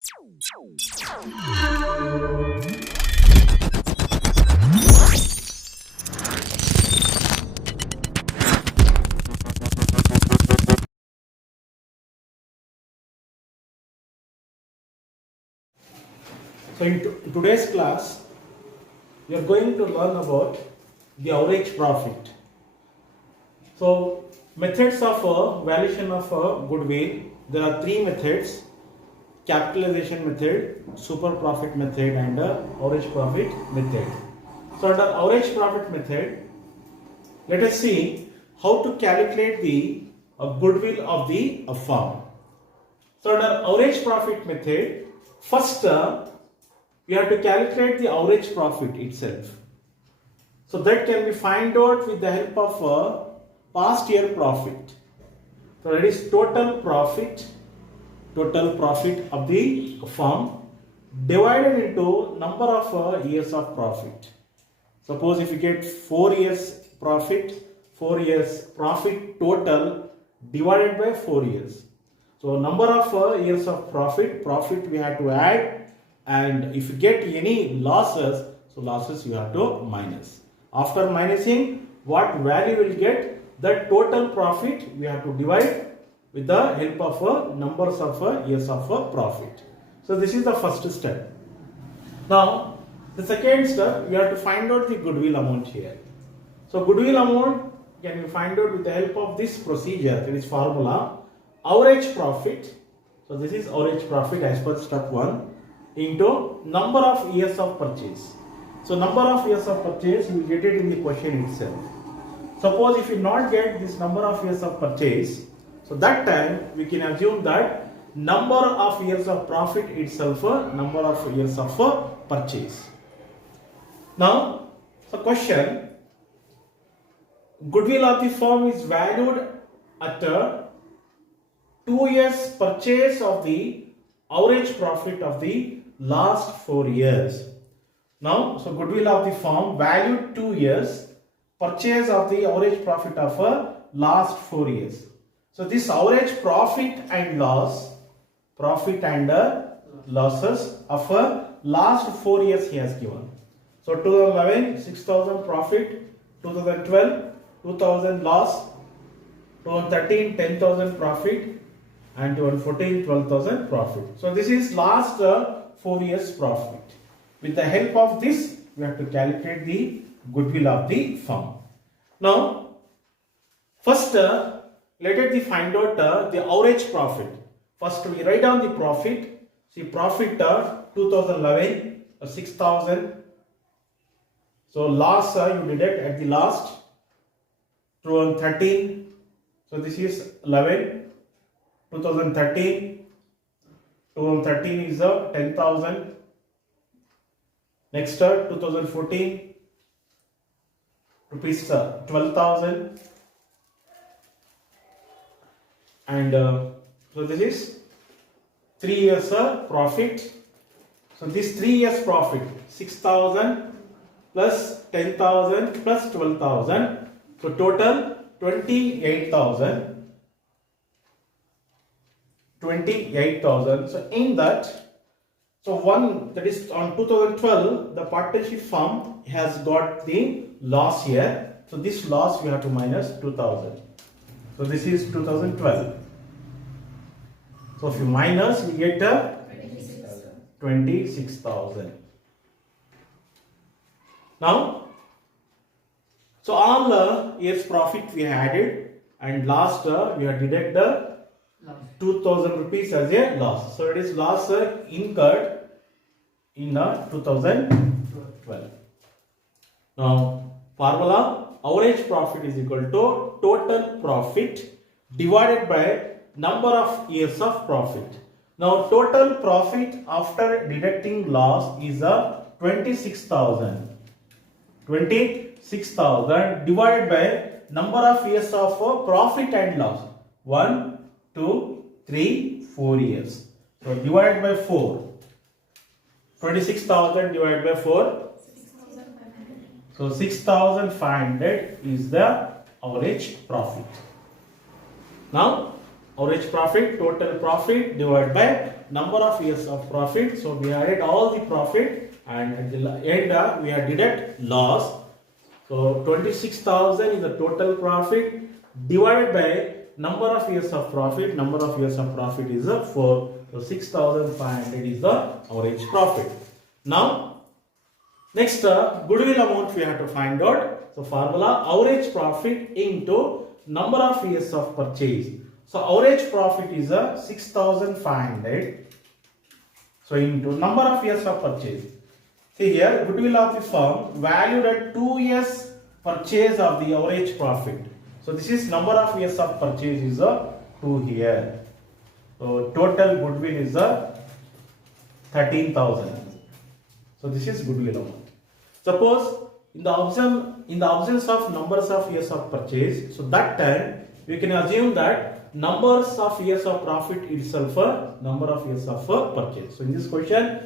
So in today's class, we are going to learn about the average profit. So methods of valuation of goodwill, there are three methods: capitalization method, super profit method, and average profit method. So under average profit method, let us see how to calculate the goodwill of the firm. So under average profit method, first we have to calculate the average profit itself. So that can be find out with the help of past year profit. So that is total profit of the firm divided into number of years of profit. Suppose if you get 4 years profit, 4 years profit total divided by 4 years. So number of years of profit we have to add, and if you get any losses, so losses you have to minus. After minusing, what value will get? The total profit we have to divide with the help of numbers of years of profit. So this is the first step. Now the second step, we have to find out the goodwill amount here. So goodwill amount can be find out with the help of this procedure, that is formula average profit. So this is average profit as per step 1 into number of years of purchase. So number of years of purchase, you will get it in the question itself. Suppose if you not get this number of years of purchase, so that time we can assume that number of years of profit itself number of years of purchase. Now the question, goodwill of the firm is valued at 2 years purchase of the average profit of the last 4 years. Now, so goodwill of the firm valued 2 years purchase of the average profit of last 4 years. So this average profit and losses of last 4 years he has given. So 2011 6,000 profit, 2012 2,000 loss, 2013 10,000 profit, and 2014 12,000 profit. So this is last 4 years profit. With the help of this, we have to calculate the goodwill of the firm. Now first let us find out the average profit. First we write down the profit. See, profit 2011 6,000. So loss you deduct at the last. 2013, so this is 11. 2013 is 10,000. Next 2014 rupees 12,000, and so this is 3 years profit. So this 3 years profit 6,000 plus 10,000 plus 12,000, so total 28,000. So in that, so one, that is on 2012, the partnership firm has got the loss here. So this loss we have to minus 2,000. So this is 2012. So if you minus, we get 26,000. Now, so all the years profit we added, and last we have deducted the 2,000 rupees as a loss. So it is loss incurred in 2012. Now formula average profit is equal to total profit divided by number of years of profit. Now total profit after deducting loss is 26,000. 26,000 divided by number of years of profit and loss. 1, 2, 3, 4 years. So divided by 4. 26,000 divided by 4. 6,500. So 6,500 is the average profit. Now average profit, total profit divided by number of years of profit. So we added all the profit and at the end we have deduct loss. So 26,000 is the total profit divided by number of years of profit. Number of years of profit is 4. So 6,500 is the average profit. Now next goodwill amount we have to find out. So formula average profit into number of years of purchase. So average profit is 6,500. So into number of years of purchase. See here, goodwill of the firm valued at 2 years purchase of the average profit. So this is number of years of purchase is 2 here. So total goodwill is 13,000. So this is goodwill amount. Suppose in the absence of numbers of years of purchase, so that time we can assume that numbers of years of profit itself number of years of purchase. So in this question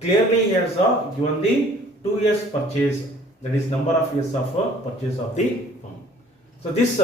clearly he has given the 2 years purchase, that is number of years of purchase of the firm. So this